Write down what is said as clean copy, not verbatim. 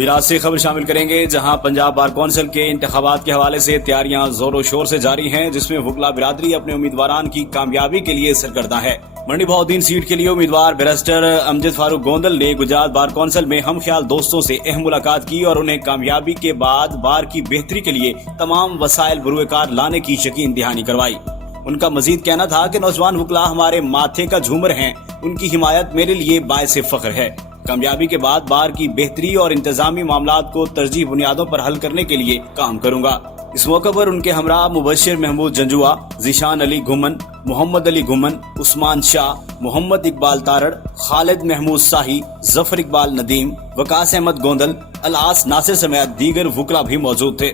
गुजरात से खबर शामिल करेंगे, जहां पंजाब बार कौंसिल के इंतखाबात के हवाले से तैयारियां जोरों शोर से जारी हैं, जिसमें वकला बिरादरी अपने उम्मीदवारान की कामयाबी के लिए सरगर्दा है। मंडी बहाउद्दीन सीट के लिए उम्मीदवार बैरिस्टर अमजद फारूक गोंदल ने गुजरात बार कौंसिल में हम ख्याल दोस्तों से अहम मुलाकात की और उन्हें कामयाबी के बाद बार की बेहतरी के लिए तमाम वसाइल बुरुएकार लाने की यकीन दहानी करवाई। उनका मजीद कहना था कि नौजवान वकला हमारे माथे का झूमर हैं, उनकी हिमायत मेरे लिए बायसे फख्र है। कामयाबी के बाद बार की बेहतरी और इंतजामी मामलात को तरजीह बुनियादों पर हल करने के लिए काम करूंगा। इस मौके पर उनके हमरा मुबशिर महमूद जंजुआ, जीशान अली घुमन, मोहम्मद अली घुमन, उस्मान शाह, मोहम्मद इकबाल तारड़, खालिद महमूद शाही, जफर इकबाल नदीम, वकास अहमद गोंदल, अलास नासिर समेत दीगर वकला भी मौजूद थे।